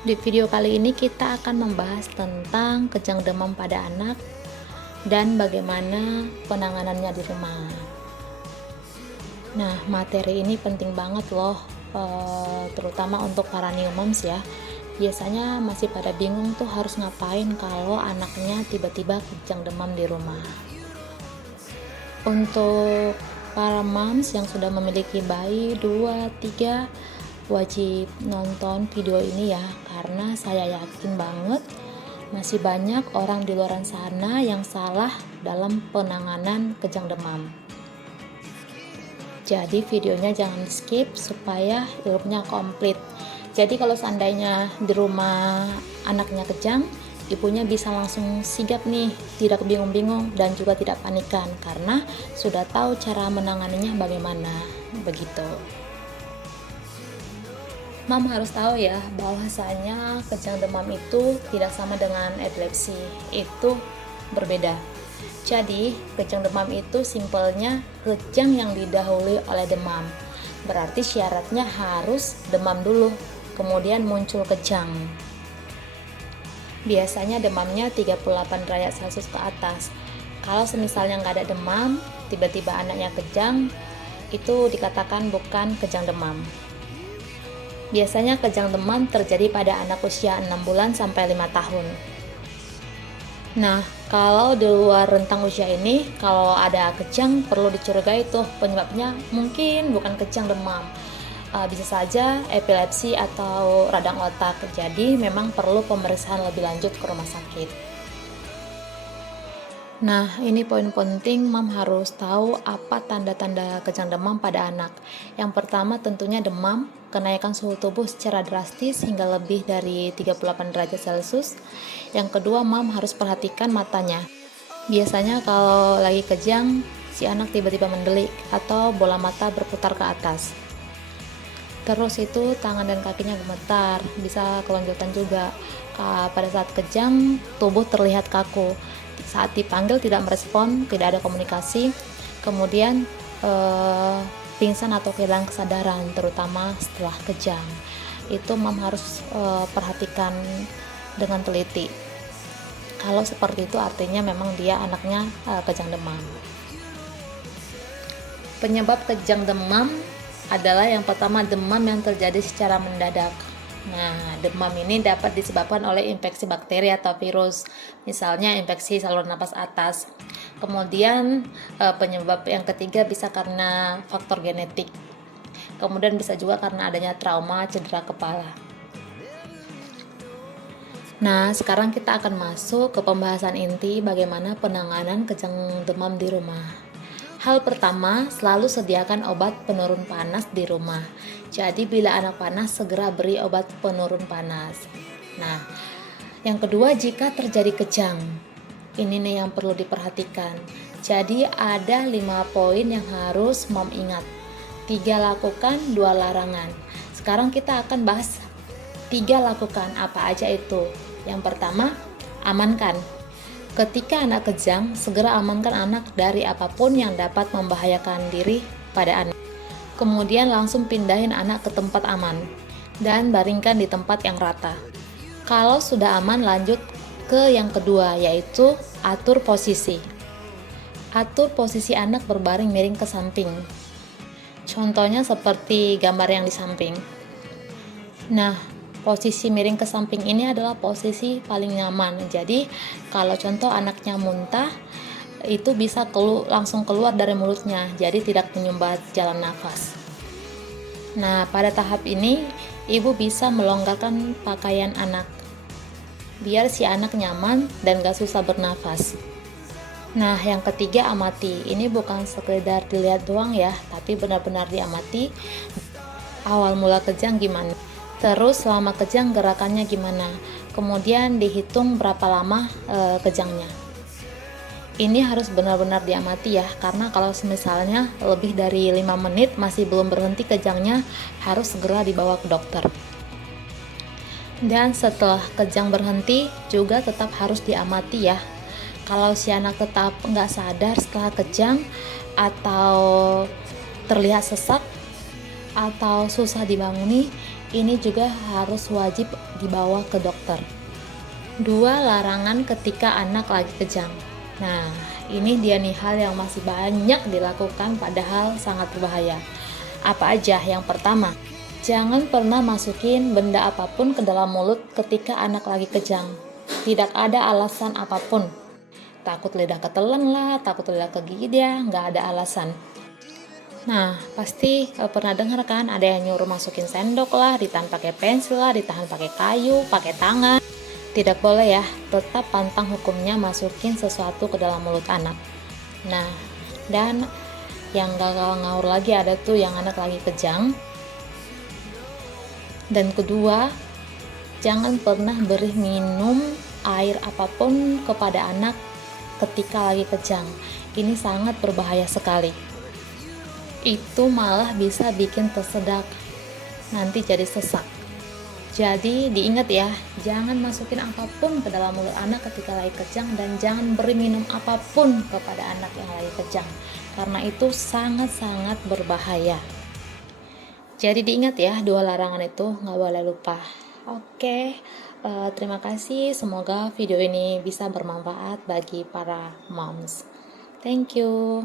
Di video kali ini kita akan membahas tentang kejang demam pada anak dan bagaimana penanganannya di rumah. Nah, materi ini penting banget loh, terutama untuk para new moms ya. Biasanya masih pada bingung tuh harus ngapain kalau anaknya tiba-tiba kejang demam di rumah. Untuk para moms yang sudah memiliki bayi 2, 3, wajib nonton video ini ya, karena saya yakin banget masih banyak orang di luar sana yang salah dalam penanganan kejang demam. Jadi videonya jangan skip supaya ilmunya komplit. Jadi kalau seandainya di rumah anaknya kejang, ibunya bisa langsung sigap nih, tidak bingung-bingung dan juga tidak panikan karena sudah tahu cara menanganinya bagaimana, begitu. Mam harus tahu ya, bahwasanya kejang demam itu tidak sama dengan epilepsi, itu berbeda. Jadi, kejang demam itu simpelnya kejang yang didahului oleh demam. Berarti syaratnya harus demam dulu, kemudian muncul kejang. Biasanya demamnya 38 derajat Celcius ke atas. Kalau semisalnya nggak ada demam, tiba-tiba anaknya kejang, itu dikatakan bukan kejang demam. Biasanya kejang demam terjadi pada anak usia 6 bulan sampai 5 tahun. Nah, kalau di luar rentang usia ini, kalau ada kejang perlu dicurigai tuh penyebabnya mungkin bukan kejang demam. Bisa saja epilepsi atau radang otak. Jadi memang perlu pemeriksaan lebih lanjut ke rumah sakit. Nah, ini poin penting, Mam harus tahu apa tanda-tanda kejang demam pada anak. Yang pertama tentunya demam, kenaikan suhu tubuh secara drastis hingga lebih dari 38 derajat Celcius. Yang kedua, Mam harus perhatikan matanya. Biasanya kalau lagi kejang, si anak tiba-tiba mendelik atau bola mata berputar ke atas. Terus itu tangan dan kakinya gemetar, bisa kelonjotan juga. Pada saat kejang, tubuh terlihat kaku. Saat dipanggil tidak merespon, tidak ada komunikasi. Kemudian pingsan atau kehilangan kesadaran, terutama setelah kejang. Itu Mam harus perhatikan dengan teliti. Kalau seperti itu artinya memang dia anaknya kejang demam. Penyebab kejang demam adalah yang pertama demam yang terjadi secara mendadak. Nah, demam ini dapat disebabkan oleh infeksi bakteri atau virus, misalnya infeksi saluran napas atas. Kemudian penyebab yang ketiga bisa karena faktor genetik. Kemudian bisa juga karena adanya trauma cedera kepala. Nah, sekarang kita akan masuk ke pembahasan inti bagaimana penanganan kejang demam di rumah. Hal pertama, selalu sediakan obat penurun panas di rumah. Jadi bila anak panas, segera beri obat penurun panas. Nah, yang kedua, jika terjadi kejang, ini nih yang perlu diperhatikan. Jadi ada 5 poin yang harus Mom ingat. 3 lakukan, 2 larangan. Sekarang kita akan bahas 3 lakukan, apa aja itu. Yang pertama, amankan. Ketika anak kejang, segera amankan anak dari apapun yang dapat membahayakan diri pada anak. Kemudian langsung pindahin anak ke tempat aman dan baringkan di tempat yang rata. Kalau sudah aman, lanjut ke yang kedua, yaitu atur posisi. Atur posisi anak berbaring miring ke samping. Contohnya seperti gambar yang di samping. Nah, posisi miring ke samping ini adalah posisi paling nyaman. Jadi kalau contoh anaknya muntah, itu bisa langsung keluar dari mulutnya, jadi tidak menyumbat jalan nafas. Nah, pada tahap ini ibu bisa melonggarkan pakaian anak biar si anak nyaman dan gak susah bernafas. Nah, yang ketiga, amati. Ini bukan sekedar dilihat doang ya, tapi benar-benar diamati. Awal mula kejang gimana? Terus selama kejang gerakannya gimana? Kemudian dihitung berapa lama kejangnya. Ini harus benar-benar diamati ya, karena kalau misalnya lebih dari 5 menit masih belum berhenti kejangnya, harus segera dibawa ke dokter. Dan setelah kejang berhenti juga tetap harus diamati ya. Kalau si anak tetap nggak sadar setelah kejang atau terlihat sesak atau susah dibanguni, ini juga harus wajib dibawa ke dokter. 2. Larangan ketika anak lagi kejang. Nah, ini dia nih hal yang masih banyak dilakukan padahal sangat berbahaya. Apa aja? Yang pertama, jangan pernah masukin benda apapun ke dalam mulut ketika anak lagi kejang. Tidak ada alasan apapun. Takut lidah ketelan lah, takut lidah kegigit ya, nggak ada alasan. Nah, pasti pernah dengar kan ada yang nyuruh masukin sendok lah, ditahan pakai pensil lah, ditahan pakai kayu, pakai tangan. Tidak boleh ya, tetap pantang hukumnya masukin sesuatu ke dalam mulut anak. Nah, dan yang gak ngawur lagi ada tuh yang anak lagi kejang. Dan kedua, jangan pernah beri minum air apapun kepada anak ketika lagi kejang. Ini sangat berbahaya sekali. Itu malah bisa bikin tersedak, nanti jadi sesak. Jadi diingat ya, jangan masukin apapun ke dalam mulut anak ketika lagi kejang, dan jangan beri minum apapun kepada anak yang lagi kejang, karena itu sangat-sangat berbahaya. Jadi diingat ya, 2 larangan itu nggak boleh lupa. Oke, terima kasih. Semoga video ini bisa bermanfaat bagi para moms. Thank you.